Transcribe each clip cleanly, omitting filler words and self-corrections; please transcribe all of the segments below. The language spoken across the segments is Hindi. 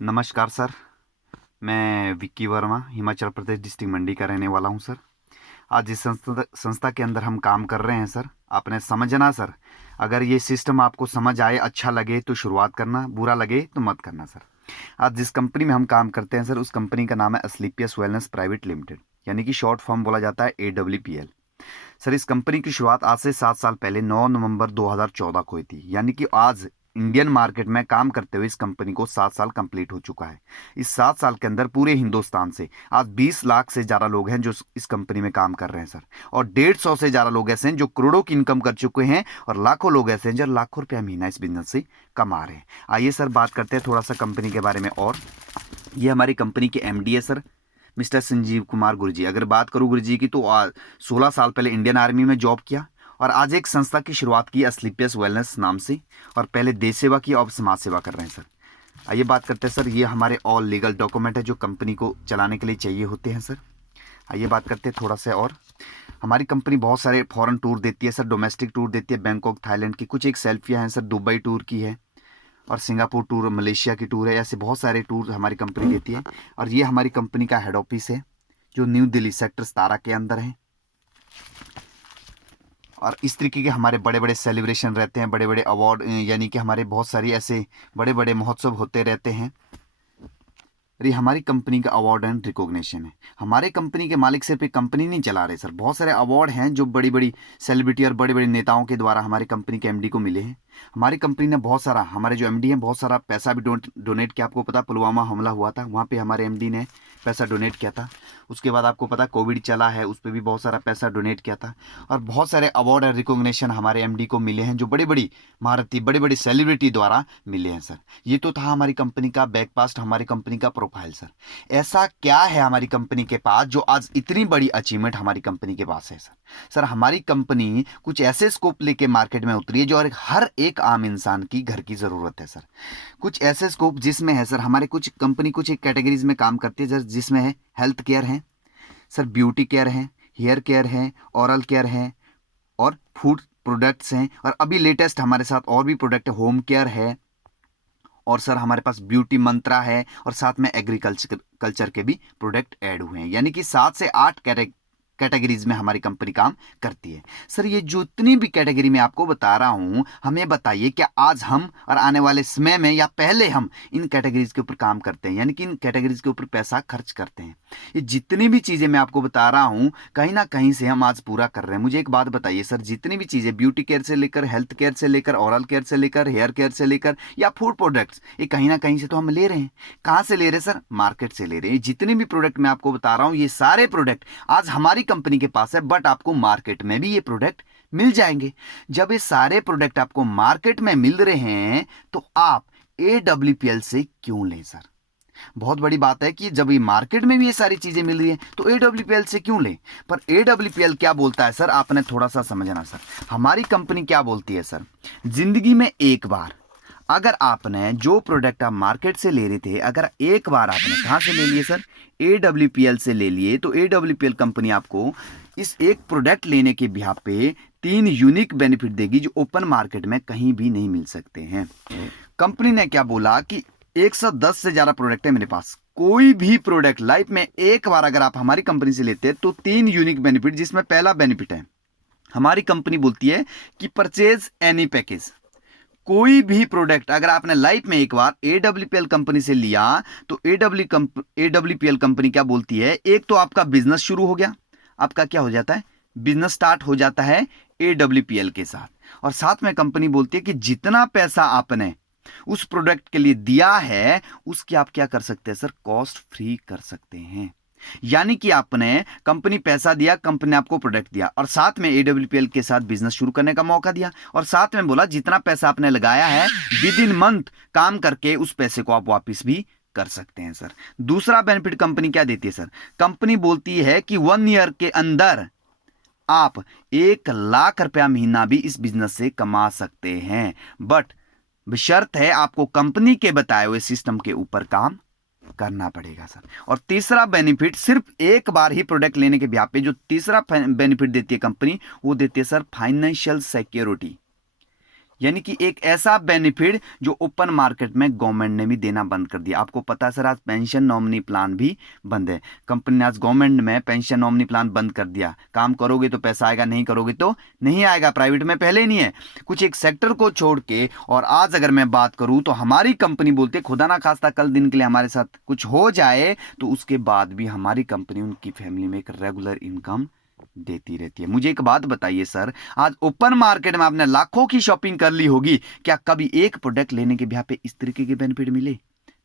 नमस्कार सर। मैं विक्की वर्मा हिमाचल प्रदेश डिस्ट्रिक्ट मंडी का रहने वाला हूं सर। आज जिस संस्था के अंदर हम काम कर रहे हैं सर, आपने समझना सर। अगर ये सिस्टम आपको समझ आए, अच्छा लगे तो शुरुआत करना, बुरा लगे तो मत करना सर। आज जिस कंपनी में हम काम करते हैं सर, उस कंपनी का नाम है एस्क्लेपियस वेलनेस प्राइवेट लिमिटेड, यानी कि शॉर्ट फॉर्म बोला जाता है AWPL। सर इस कंपनी की शुरुआत आज से 7 साल पहले 9 नवंबर 2014 को हुई थी, यानी कि आज इंडियन मार्केट में काम करते हुए इस कंपनी को 7 साल कंप्लीट हो चुका है। इस 7 साल के अंदर पूरे हिंदुस्तान से आज 20 लाख से ज़्यादा लोग हैं जो इस कंपनी में काम कर रहे हैं सर। और 150 से ज़्यादा लोग ऐसे हैं जो करोड़ों की इनकम कर चुके हैं, और लाखों लोग ऐसे हैं जो लाखों रुपया महीना इस बिजनेस से कमा रहे हैं। आइए सर बात करते हैं थोड़ा सा कंपनी के बारे में। और ये हमारी कंपनी के MD है सर, मिस्टर संजीव कुमार गुरुजी। अगर बात करूँ गुरुजी की, तो 16 साल पहले इंडियन आर्मी में जॉब किया और आज एक संस्था की शुरुआत की एस्क्लेपियस वेलनेस नाम से, और पहले देश सेवा की, अब समाज सेवा कर रहे हैं सर। आइए बात करते हैं सर, ये हमारे ऑल लीगल डॉक्यूमेंट है जो कंपनी को चलाने के लिए चाहिए होते हैं सर। आइए बात करते हैं थोड़ा सा। और हमारी कंपनी बहुत सारे फॉरेन टूर देती है सर, डोमेस्टिक टूर देती है, बैंकॉक थाईलैंड की कुछ एक सेल्फियाँ हैं सर, दुबई टूर की है, और सिंगापुर टूर, मलेशिया की टूर है। ऐसे बहुत सारे टूर हमारी कंपनी देती है। और ये हमारी कंपनी का हेड ऑफिस है जो न्यू दिल्ली सेक्टर 17 के अंदर है। और इस तरीके के हमारे बड़े बड़े सेलिब्रेशन रहते हैं, बड़े बड़े अवार्ड, यानी कि हमारे बहुत सारी ऐसे बड़े बड़े महोत्सव होते रहते हैं। और ये हमारी कंपनी का अवार्ड एंड रिकॉग्निशन है। हमारे कंपनी के मालिक सिर्फ एक कंपनी नहीं चला रहे सर, बहुत सारे अवार्ड हैं जो बड़ी बड़ी सेलिब्रिटी और बड़े बड़े नेताओं के द्वारा हमारी कंपनी के MD को मिले हैं। हमारी कंपनी ने बहुत सारा, हमारे जो MD हैं, बहुत सारा पैसा भी डोनेट किया। आपको पता पुलवामा हमला हुआ था, वहाँ पे हमारे MD ने पैसा डोनेट किया था। उसके बाद आपको पता कोविड चला है, उस पर भी बहुत सारा पैसा डोनेट किया था। और बहुत सारे अवार्ड और रिकॉग्निशन हमारे MD को मिले हैं जो बड़ी बड़ी महारथी, बड़ी बड़ी सेलिब्रिटी द्वारा मिले हैं सर। ये तो था हमारी कंपनी का बैकपास्ट, हमारी कंपनी का प्रोफाइल सर। ऐसा क्या है हमारी कंपनी के पास जो आज इतनी बड़ी अचीवमेंट हमारी कंपनी के पास है सर। सर हमारी कंपनी कुछ ऐसे स्कोप लेके मार्केट में उतरी है जो हर एक आम इंसान की घर की ज़रूरत है सर। कुछ ऐसे स्कोप जिसमें है सर, हमारे कुछ कंपनी कुछ एक कैटेगरीज में काम करती है सर, जिसमें है हेल्थ केयर है सर, ब्यूटी केयर है, हेयर केयर है, ओरल केयर है, और फूड प्रोडक्ट्स हैं। और अभी लेटेस्ट हमारे साथ और भी प्रोडक्ट है, होम केयर है, और सर हमारे पास ब्यूटी मंत्रा है, और साथ में एग्रीकल्चर के भी प्रोडक्ट ऐड हुए हैं। यानी कि 7 से 8 कैटेगरीज में हमारी कंपनी काम करती है सर। ये जो इतनी भी कैटेगरी में आपको बता रहा हूं, हमें बताइए क्या आज हम और आने वाले समय में या पहले हम इन कैटेगरीज के ऊपर काम करते हैं, यानी कि इन कैटेगरीज के ऊपर पैसा खर्च करते हैं। ये जितनी भी चीज़ें मैं आपको बता रहा हूं, कहीं ना कहीं से हम आज पूरा कर रहे हैं। मुझे एक बात बताइए सर, जितनी भी चीज़ें ब्यूटी केयर से लेकर, हेल्थ केयर से लेकर, ओरल केयर से लेकर, हेयर केयर से लेकर, या फूड प्रोडक्ट्स, ये कहीं ना कहीं से तो हम ले रहे हैं। कहाँ से ले रहे हैं सर? मार्केट से ले रहे हैं। जितने भी प्रोडक्ट मैं आपको बता रहा हूँ, ये सारे प्रोडक्ट आज हमारी कंपनी के पास है, बट आपको मार्केट में भी ये प्रोडक्ट मिल जाएंगे। जब ये सारे प्रोडक्ट आपको मार्केट में मिल रहे हैं, तो आप AWPL से क्यों लें सर? बहुत बड़ी बात है कि जब ये मार्केट में भी ये सारी चीजें मिल रही है, तो AWPL से क्यों लें? पर AWPL क्या बोलता है सर, आपने थोड़ा सा समझना सर। हमारी कंपनी क्या बोलती है सर, जिंदगी में एक बार अगर आपने जो प्रोडक्ट आप मार्केट से ले रहे थे, अगर एक बार आपने कहां से ले लिए सर, AWPL से ले लिए, तो AWPL कंपनी आपको इस एक प्रोडक्ट लेने के बिहाफ पे 3 यूनिक बेनिफिट देगी जो ओपन मार्केट में कहीं भी नहीं मिल सकते हैं। कंपनी ने क्या बोला कि 110 से ज्यादा प्रोडक्ट है मेरे पास, कोई भी प्रोडक्ट लाइफ में एक बार अगर आप हमारी कंपनी से लेते हैं तो 3 यूनिक बेनिफिट, जिसमें पहला बेनिफिट है, हमारी कंपनी बोलती है कि परचेज एनी पैकेज। कोई भी प्रोडक्ट अगर आपने लाइफ में एक बार AWPL कंपनी से लिया, तो AWPL कंपनी क्या बोलती है, एक तो आपका बिजनेस शुरू हो गया, आपका क्या हो जाता है, बिजनेस स्टार्ट हो जाता है AWPL के साथ। और साथ में कंपनी बोलती है कि जितना पैसा आपने उस प्रोडक्ट के लिए दिया है, उसकी आप क्या कर सकते हैं सर, कॉस्ट फ्री कर सकते हैं। यानी कि आपने कंपनी पैसा दिया, कंपनी ने आपको प्रोडक्ट दिया, और साथ में AWPL के साथ बिजनेस शुरू करने का मौका दिया, और साथ में बोला जितना पैसा आपने लगाया है विद इन मंथ काम करके उस पैसे को आप वापस भी कर सकते हैं सर। दूसरा बेनिफिट कंपनी क्या देती है सर, कंपनी बोलती है कि 1 ईयर के अंदर आप 1 लाख रुपया महीना भी इस बिजनेस से कमा सकते हैं, बट शर्त है आपको कंपनी के बताए हुए सिस्टम के ऊपर काम करना पड़ेगा सर। और तीसरा बेनिफिट, सिर्फ एक बार ही प्रोडक्ट लेने के ब्याह पे जो तीसरा बेनिफिट देती है कंपनी, वो देती है सर फाइनेंशियल सिक्योरिटी। यानी कि एक ऐसा बेनिफिट जो ओपन मार्केट में गवर्नमेंट ने भी देना बंद कर दिया। आपको पता है सर, आज पेंशन नॉमिनी प्लान भी बंद है। कंपनी ने आज गवर्नमेंट में पेंशन नॉमिनी प्लान बंद कर दिया। काम करोगे तो पैसा आएगा, नहीं करोगे तो नहीं आएगा। प्राइवेट में पहले ही नहीं है, कुछ एक सेक्टर को छोड़ के। और आज अगर मैं बात करूं तो हमारी कंपनी बोलते खुदा ना खास्ता कल दिन के लिए हमारे साथ कुछ हो जाए तो उसके बाद भी हमारी कंपनी उनकी फैमिली में एक रेगुलर इनकम देती रहती है। मुझे एक बात बताइए सर, आज ओपन मार्केट में आपने लाखों की शॉपिंग कर ली होगी, क्या कभी एक प्रोडक्ट लेने के ब्याह पे इस तरीके के बेनिफिट मिले?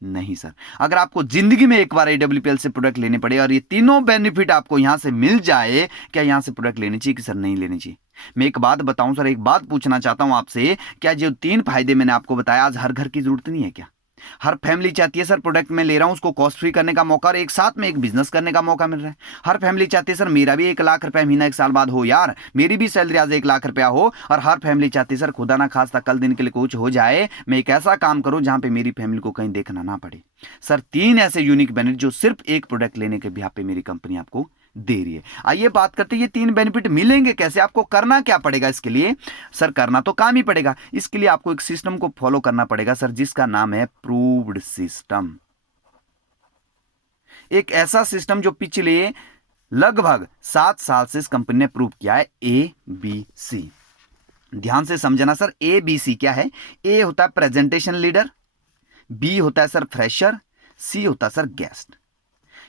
नहीं सर। अगर आपको जिंदगी में एक बार AWPL से प्रोडक्ट लेने पड़े और ये तीनों बेनिफिट आपको यहां से मिल जाए, क्या यहां से प्रोडक्ट लेनी चाहिए कि सर नहीं लेनी चाहिए? मैं एक बात बताऊं सर, एक बात पूछना चाहता हूं आपसे, क्या जो 3 फायदे मैंने आपको बताया आज हर घर की जरूरत नहीं है क्या? हर फैमिली चाहती है सर प्रोडक्ट में ले रहा हूं उसको कॉस्ट फ्री करने का मौका और एक साथ में एक बिजनेस करने का मौका मिल रहा है। हर फैमिली चाहती है सर मेरा भी 1 लाख रुपया महीना 1 साल बाद हो यार, मेरी भी सैलरी आज 1 लाख रुपया हो। और हर फैमिली चाहती है सर खुदा ना खास्ता कल दिन के लिए कुछ हो जाए, मैं एक ऐसा काम करूं जहां पे मेरी फैमिली को कहीं देखना ना पड़े। सर 3 ऐसे यूनिक बेनिफिट जो सिर्फ एक प्रोडक्ट लेने के बिहाफ पे मेरी कंपनी आपको दे रही है। आइए बात करते हैं ये 3 बेनिफिट मिलेंगे कैसे, आपको करना क्या पड़ेगा इसके लिए? सर करना तो काम ही पड़ेगा, इसके लिए आपको एक सिस्टम को फॉलो करना पड़ेगा सर, जिसका नाम है प्रूव्ड सिस्टम। एक ऐसा सिस्टम जो पिछले लगभग 7 साल से इस कंपनी ने प्रूव किया है, ABC। ध्यान से समझना सर, ABC क्या है? A होता है प्रेजेंटेशन लीडर, B होता है सर फ्रेशर, C होता है सर गेस्ट।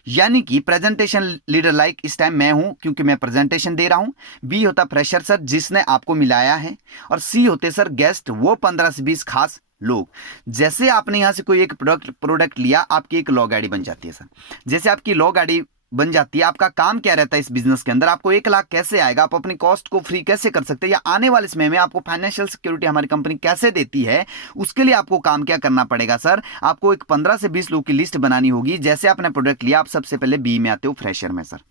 यानी कि प्रेजेंटेशन लीडर लाइक इस टाइम मैं हूं क्योंकि मैं प्रेजेंटेशन दे रहा हूं। बी होता फ्रेशर सर जिसने आपको मिलाया है। और सी होते सर गेस्ट, वो 15 से 20 खास लोग। जैसे आपने यहां से कोई एक प्रोडक्ट लिया, आपकी एक लॉग आईडी बन जाती है सर। जैसे आपकी लॉग आईडी बन जाती है, आपका काम क्या रहता है इस बिजनेस के अंदर? आपको 1 लाख कैसे आएगा, आप अपनी कॉस्ट को फ्री कैसे कर सकते हैं, या आने वाले समय में आपको फाइनेंशियल सिक्योरिटी हमारी कंपनी कैसे देती है, उसके लिए आपको काम क्या करना पड़ेगा सर? आपको एक 15 से 20 लोगों की लिस्ट बनानी होगी। जैसे आपने प्रोडक्ट लिया, आप सबसे पहले बी में आते हो, फ्रेशर में सर।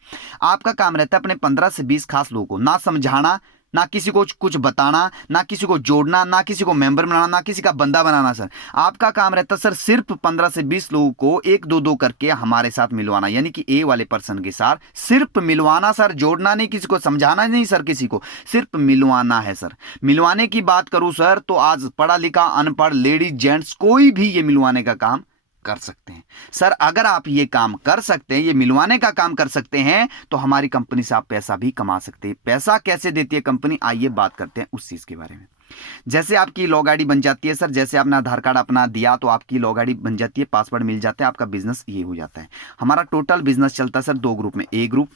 आपका काम रहता है अपने 15 से 20 खास लोगों को ना समझाना, ना किसी को कुछ बताना, ना किसी को जोड़ना, ना किसी को मेंबर बनाना, ना किसी का बंदा बनाना सर। आपका काम रहता है सर सिर्फ 15 से 20 लोगों को 1-2 करके हमारे साथ मिलवाना, यानी कि ए वाले पर्सन के साथ सिर्फ मिलवाना सर, जोड़ना नहीं, किसी को समझाना नहीं सर, किसी को सिर्फ मिलवाना है सर। मिलवाने की बात करूं सर तो आज पढ़ा लिखा अनपढ़ लेडीज जेंट्स कोई भी ये मिलवाने का काम कर सकते हैं सर। अगर आप ये काम कर सकते हैं, ये मिलवाने का काम कर सकते हैं, तो हमारी कंपनी से आप पैसा भी कमा सकते हैं। पैसा कैसे देती है कंपनी, आइए बात करते हैं उस चीज के बारे में। जैसे आपकी लॉग आईडी बन जाती है सर, जैसे आपने आधार कार्ड अपना दिया तो आपकी लॉग आईडी बन जाती है, पासवर्ड मिल जाता है, आपका बिजनेस ये हो जाता है। हमारा टोटल बिजनेस चलता है सर 2 ग्रुप में, A group,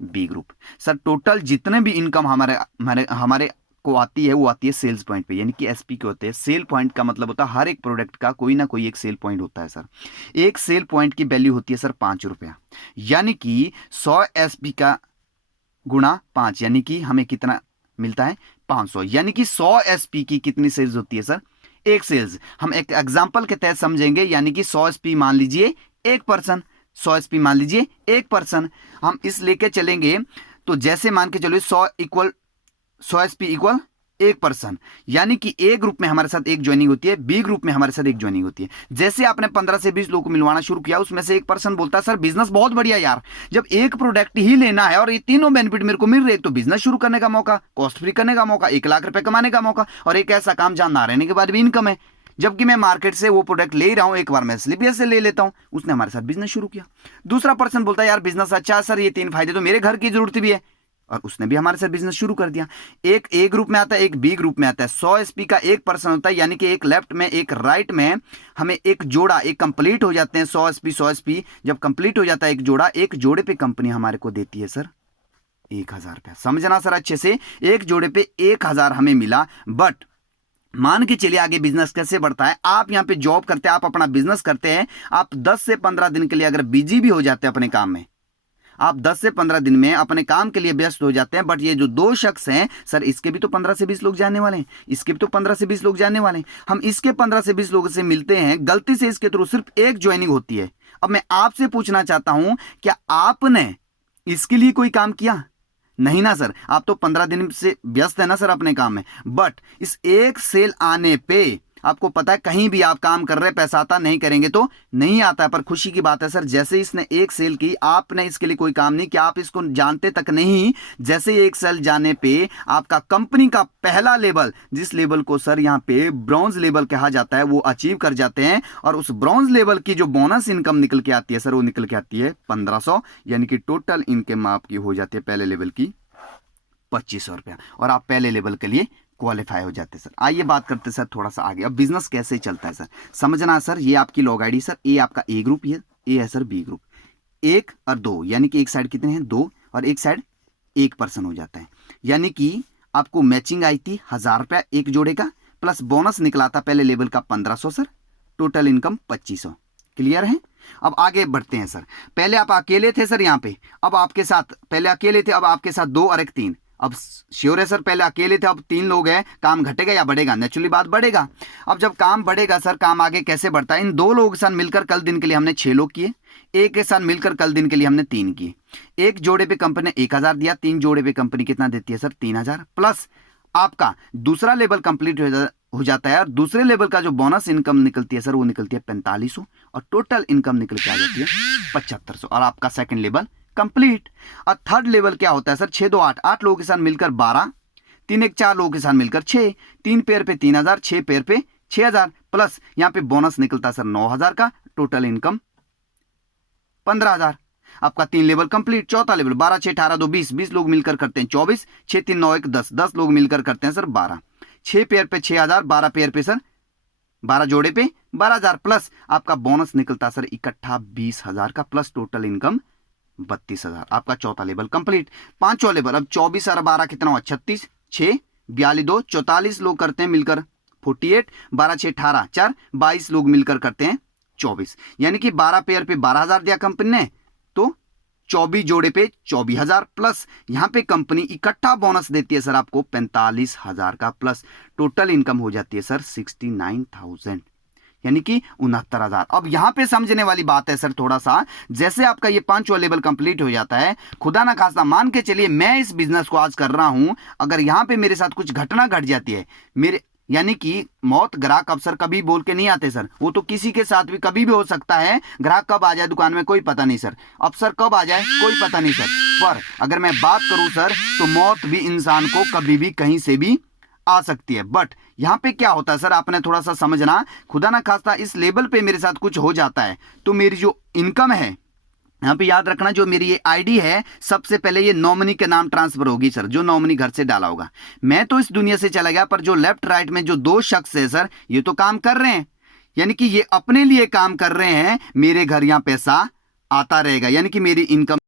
B group. Sir total जितने भी इनकम हमारे को आती है वो आती है सेल्स पॉइंट पे, यानी कि SP के होते हैं। सेल पॉइंट का मतलब होता है हर एक प्रोडक्ट का कोई ना कोई एक सेल पॉइंट होता है सर। एक सेल पॉइंट की वैल्यू होती है सर 5 रुपया, यानी कि 100 SP का गुणा 5, यानी कि हमें कितना मिलता है 500। यानी कि 100 SP की कितनी सेल्स होती है सर? एक सेल्स। हम एक एग्जाम्पल के तहत समझेंगे, यानी कि 100 SP मान लीजिए 1 पर्सन, 100 SP मान लीजिए 1 पर्सन। हम इस लेके चलेंगे तो जैसे मान के चलो 100 SP इक्वल 1 पर्सन, यानी कि ए ग्रुप में हमारे साथ एक ज्वाइनिंग होती है, बी ग्रुप में हमारे साथ एक ज्वाइनिंग होती है। जैसे आपने 15 से 20 लोगों को मिलवाना शुरू किया, उसमें से 1 पर्सन बोलता है सर बिजनेस बहुत बढ़िया यार, जब एक प्रोडक्ट ही लेना है और ये तीनों बेनिफिट मेरे को मिल रहे हैं, तो बिजनेस शुरू करने का मौका, कॉस्ट फ्री करने का मौका, 1 लाख रुपए कमाने का मौका, और एक ऐसा काम जहां ना रहने के बाद भी इनकम है। जबकि मैं मार्केट से वो प्रोडक्ट ले रहा हूं, एक बार मैं स्लिपियस से ले लेता हूं। उसने हमारे साथ बिजनेस शुरू किया। दूसरा पर्सन बोलता है यार बिजनेस अच्छा है सर, ये 3 फायदे तो मेरे घर की जरूरत भी है, और उसने भी हमारे साथ बिजनेस शुरू कर दिया। एक ए ग्रुप में आता है, एक बी ग्रुप में आता है। 100 SP का 1 पर्सन होता है, यानी कि एक लेफ्ट में एक राइट में हमें एक जोड़ा, एक कंप्लीट हो जाते हैं 100 SP। जब कंप्लीट हो जाता है एक जोड़ा, एक जोड़े पे कंपनी हमारे को देती है सर 1000 रुपया। समझना सर अच्छे से, एक जोड़े पे 1000 हमें मिला। बट मान के चलिए आगे बिजनेस कैसे बढ़ता है। आप यहां पे जॉब करते हैं, आप अपना बिजनेस करते हैं, आप 10 से 15 दिन के लिए अगर बिजी भी हो जाते हैं अपने काम में, आप 10 से 15 दिन में अपने काम के लिए व्यस्त हो जाते हैं। बट ये जो 2 शख्स हैं सर, इसके भी तो 15 से 20 लोग जानने वाले हैं, इसके भी तो 15 से 20 लोग जानने वाले हैं। हम इसके 15 से 20 लोगों से मिलते हैं, गलती से इसके थ्रू सिर्फ एक ज्वाइनिंग होती है। अब मैं आपसे पूछना चाहता हूं, क्या आपने इसके लिए कोई काम किया? नहीं ना सर, आप तो 15 दिन से व्यस्त है ना सर अपने काम में। बट इस एक सेल आने पे आपको पता है कहीं भी आप काम कर रहे हैं पैसा आता, नहीं करेंगे तो नहीं आता है। पर खुशी की बात है सर, जैसे इसने एक सेल की, आपने इसके लिए कोई काम नहीं किया, आप इसको जानते तक नहीं, जैसे एक सेल जाने पे आपका कंपनी का पहला लेवल, जिस लेवल को सर यहाँ पे ब्रॉन्ज लेवल कहा जाता है, वो अचीव कर जाते हैं। और उस ब्रॉन्ज लेवल की जो बोनस इनकम निकल के आती है सर, वो निकल के आती है 1500, यानी कि टोटल इनकम आपकी हो जाती है पहले लेवल की 2500 रुपया, और आप पहले लेवल के लिए क्वालिफाई हो जाते हैं सर। आइए बात करते हैं सर थोड़ा सा आगे, अब बिजनेस कैसे चलता है सर, समझना सर। ये आपकी लॉग आईडी सर, ए आपका ए ग्रुप, ये है सर बी ग्रुप, 1 और 2, यानी कि एक साइड कितने हैं 2, और एक साइड 1 पर्सन हो जाता है। यानी कि आपको मैचिंग आई थी 1000 रुपया एक जोड़े का, प्लस बोनस निकला था पहले लेवल का 1500 सर, टोटल इनकम 2500। क्लियर है? अब आगे बढ़ते हैं सर। पहले आप अकेले थे सर यहाँ पे, अब आपके साथ, पहले अकेले थे, अब आपके साथ 2 और 1 3। अब श्योर है सर, पहले अकेले थे, अब 3 लोग हैं, काम घटेगा या बढ़ेगा? नेचुरली बात बढ़ेगा। अब जब काम बढ़ेगा सर, काम आगे कैसे बढ़ता है? इन 2 लोगों के साथ मिलकर कल दिन के लिए हमने 6 लोग किए, एक के साथ मिलकर कल दिन के लिए हमने 3 किए। एक जोड़े पे कंपनी ने 1000 दिया, 3 जोड़े पे कंपनी कितना देती है सर? 3000, प्लस आपका दूसरा लेवल कंप्लीट हो जाता है, और दूसरे लेवल का जो बोनस इनकम निकलती है सर, वो निकलती है 4500, और टोटल इनकम निकल के आ जाती है 7500, और आपका सेकंड लेवल कंप्लीट। और थर्ड लेवल क्या होता है सर? 6 2 8, 8 लोगों के साथ मिलकर 12, 3 1 4 लोगों के साथ मिलकर 6, 3 पेयर पे 3000, 6 पेयर पे 6000, प्लस यहाँ पे बोनस निकलता है सर 9000 का, टोटल इनकम 15000। आपका 3 लेवल कंप्लीट। चौथा लेवल 12 6 18 2 20, 20 लोग मिलकर करते हैं 24, 6 3 9 1 10, 10 लोग मिलकर करते हैं सर 12, 6 पेयर पे 6000, 12 पेयर पे सर 12 जोड़े पे 12000, प्लस आपका बोनस निकलता सर इकट्ठा 20000 का, प्लस टोटल इनकम 32000। आपका चौथा लेवल कंप्लीट। पांचवा लेवल, अब 24 और 12 कितना हुआ? 36, 6 42 2, 44 लोग करते हैं मिलकर 48, 12 6 18 4, 22 लोग मिलकर करते हैं 24, यानी कि 12 पेयर पे 12000 दिया कंपनी ने, तो 24 जोड़े पे 24000, प्लस यहां पे कंपनी इकट्ठा बोनस देती है सर आपको 45000 का, प्लस टोटल इनकम हो जाती है सर 69000, यानी कि 69000। अब यहां पे समझने वाली बात है सर थोड़ा सा, जैसे आपका ये 5वां लेवल कंप्लीट हो जाता है, खुदा ना खास्ता मान के चलिए मैं इस बिजनेस को आज कर रहा हूं, अगर यहां पे मेरे साथ कुछ घटना घट जाती है, मेरे यानी कि मौत, ग्राहक अफसर कभी बोल के नहीं आते सर, वो तो किसी के साथ भी कभी भी हो सकता है। ग्राहक कब आ जाए दुकान में कोई पता नहीं सर, अफसर कब आ जाए कोई पता नहीं सर। पर अगर मैं बात करूं सर, तो मौत भी इंसान को कभी भी कहीं से भी आ सकती है। बट यहां पे क्या होता है सर, आपने थोड़ा सा समझना, खुदा ना खास्ता इस लेवल पे मेरे साथ कुछ हो जाता है, तो मेरी जो इनकम है, यहाँ पे याद रखना, जो मेरी ये आईडी है, सबसे पहले ये नॉमिनी के नाम ट्रांसफर होगी सर, जो नॉमिनी घर से डाला होगा। मैं तो इस दुनिया से चला गया, पर जो लेफ्ट राइट में जो 2 शख्स है सर, ये तो काम कर रहे हैं, यानी कि ये अपने लिए काम कर रहे हैं, मेरे घर यहाँ पैसा आता रहेगा, यानी कि मेरी इनकम